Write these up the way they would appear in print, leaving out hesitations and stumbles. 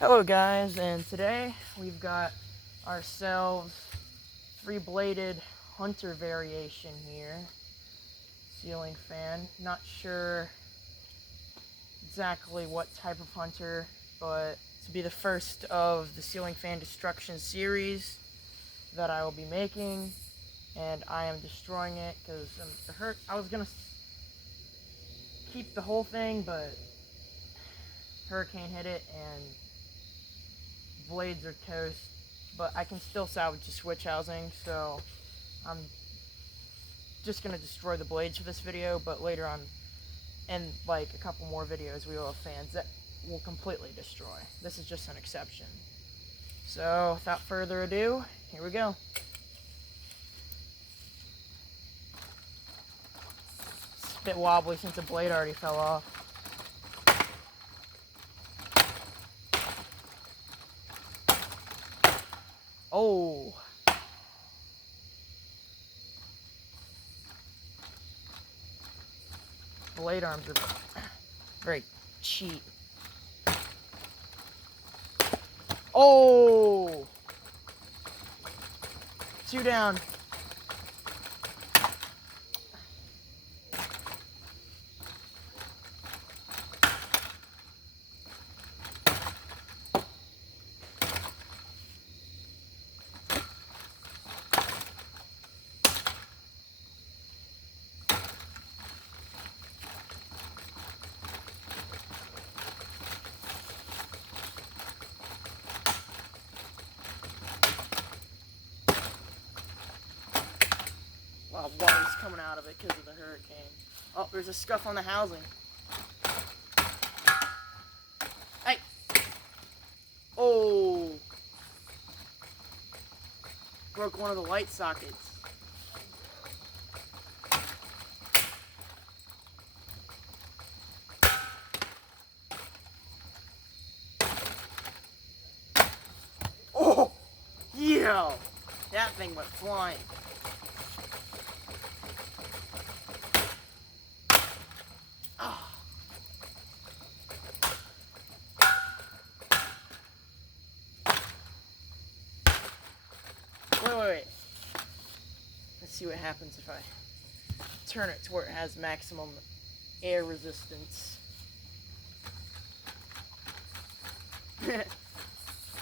Hello guys, and today we've got ourselves three-bladed hunter variation here. Ceiling fan. Not sure exactly what type of hunter, but to be the first of the ceiling fan destruction series that I will be making, and I am destroying it because I was gonna keep the whole thing, but hurricane hit it and blades are toast, but I can still salvage the switch housing, so I'm just gonna destroy the blades for this video, but later on, in like a couple more videos, we will have fans that will completely destroy. This is just an exception. So, without further ado, here we go. It's a bit wobbly since the blade already fell off. Oh! Blade arms are very cheap. Oh! Two down. A lot of water's coming out of it because of the hurricane. Oh, there's a scuff on the housing. Hey! Oh! Broke one of the light sockets. Oh! Yeah! That thing went flying. Oh. Wait. Let's see what happens if I turn it to where it has maximum air resistance.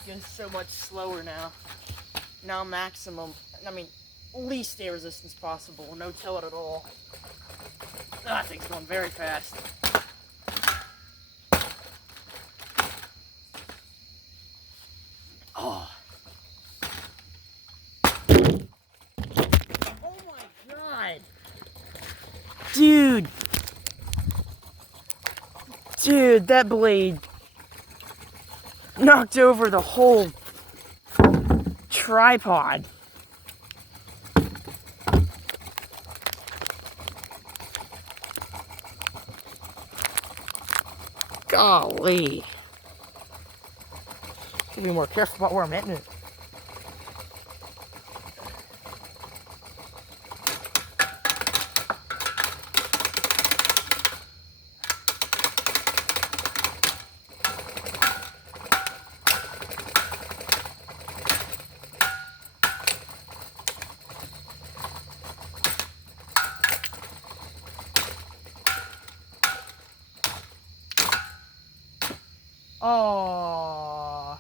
It's so much slower now. Now least air resistance possible. No tilt at all. That thing's going very fast. Oh. Oh my god. Dude, that blade knocked over the whole tripod. Golly. Gotta be more careful about where I'm hitting it. Oh,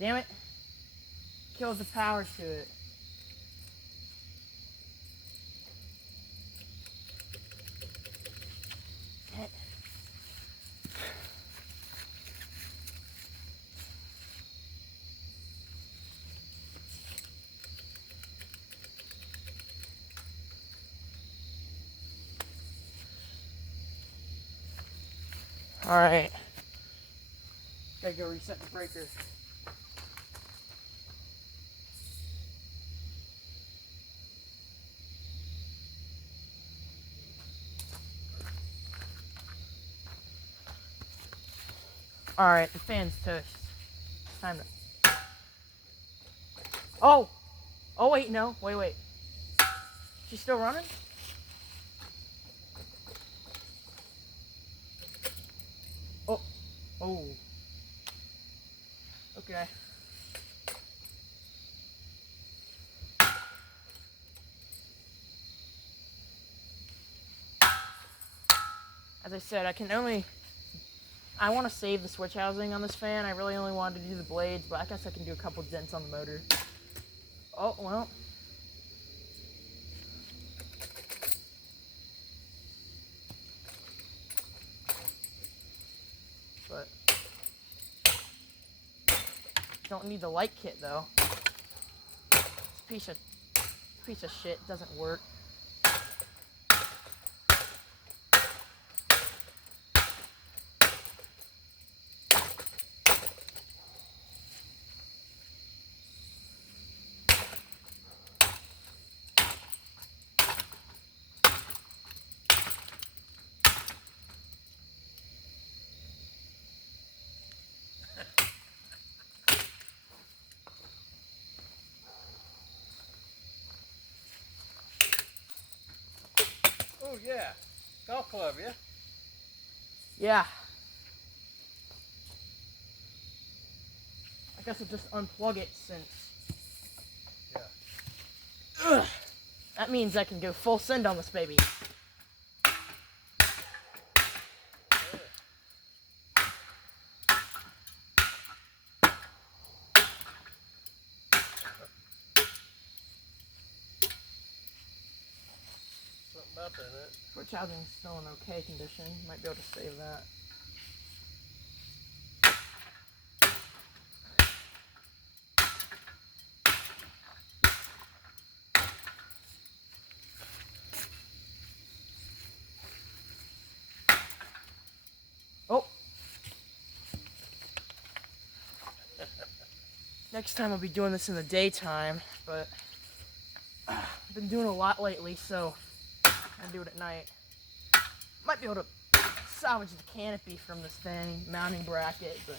damn it. Kills the power to it. Alright. Gotta go reset the breaker. Alright, the fan's toast. It's time to... Oh! Oh, wait, no. Wait. She's still running? Oh. Okay. As I said, I want to save the switch housing on this fan. I really only wanted to do the blades, but I guess I can do a couple dents on the motor. Oh, well. But don't need the light kit, though. This piece of shit doesn't work. Oh yeah, golf club, yeah? Yeah. I guess I'll just unplug it since... Yeah. Ugh. That means I can go full send on this baby. Something about that, isn't it? Switch housing's still in okay condition. Might be able to save that. Oh! Next time I'll be doing this in the daytime, but I've been doing a lot lately, so I'll do it at night. Might be able to salvage the canopy from this thing, mounting bracket, but...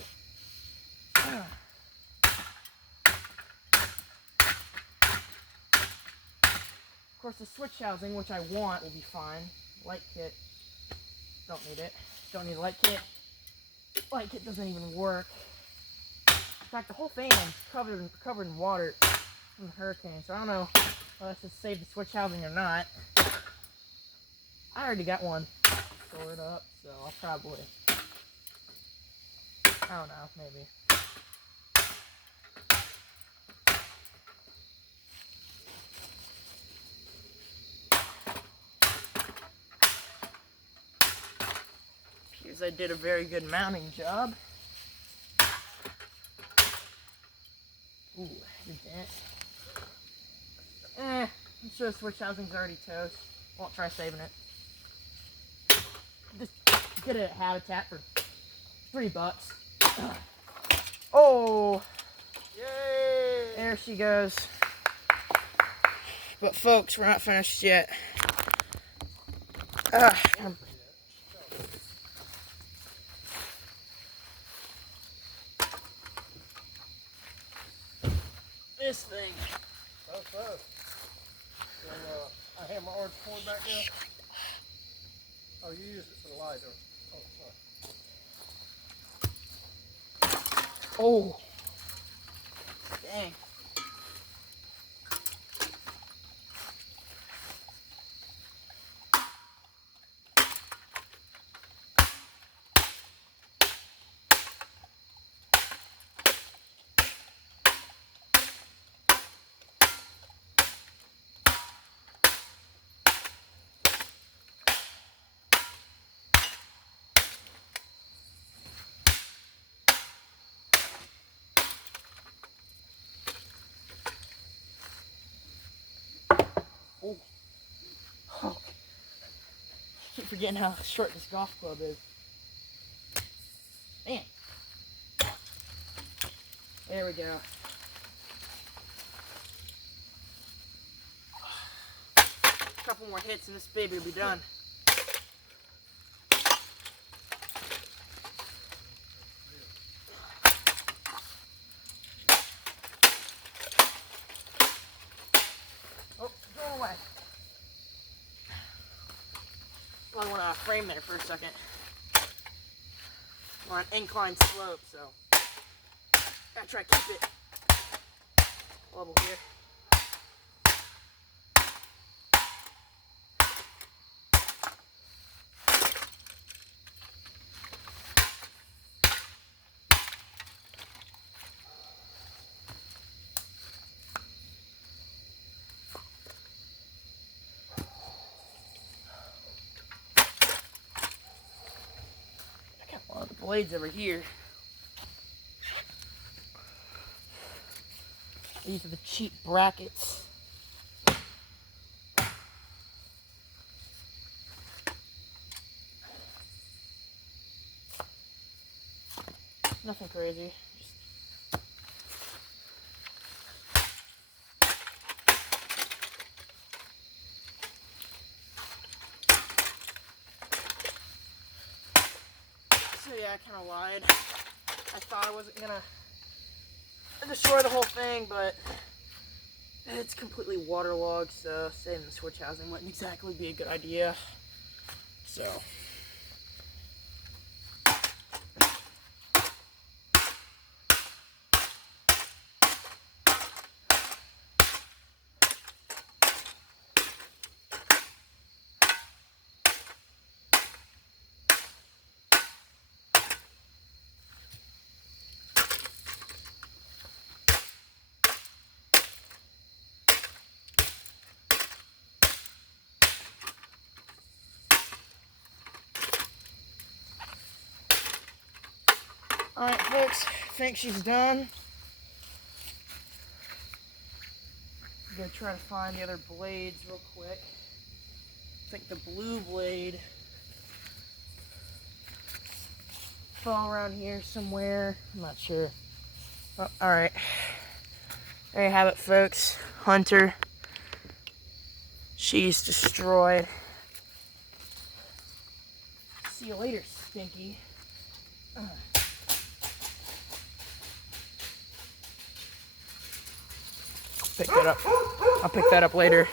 Of course, the switch housing, which I want, will be fine. Light kit, don't need it. Don't need a light kit. Light kit doesn't even work. In fact, the whole fan's covered in water from the hurricane, so I don't know whether I should save the switch housing or not. I already got one stored up, so I'll probably... I don't know, maybe. Because I did a very good mounting job. Ooh, the dent. I'm sure the switch housing's already toast. Won't try saving it. Just get it at Habitat for $3. Oh! Yay! There she goes. But folks, we're not finished yet. This thing. Oh, so. I have my orange cord back now. Oh, you used it for the light. Oh, sorry. Oh. Dang. Oh. Oh. Keep forgetting how short this golf club is. Man. There we go. A couple more hits and this baby will be done. Oh, go away. Well, I want to frame there for a second. We're on inclined slope, so Gotta try to keep it level here. I got a lot of the blades over here. These are the cheap brackets. Nothing crazy. Just so yeah, I kind of lied. I thought I wasn't gonna destroy the whole thing, but it's completely waterlogged, so saving the switch housing wouldn't exactly be a good idea. So. Alright folks, I think she's done. I'm gonna try to find the other blades real quick. I think the blue blade fell around here somewhere. I'm not sure. Oh, alright. There you have it folks. Hunter. She's destroyed. See you later, Stinky. Pick that up. I'll pick that up later.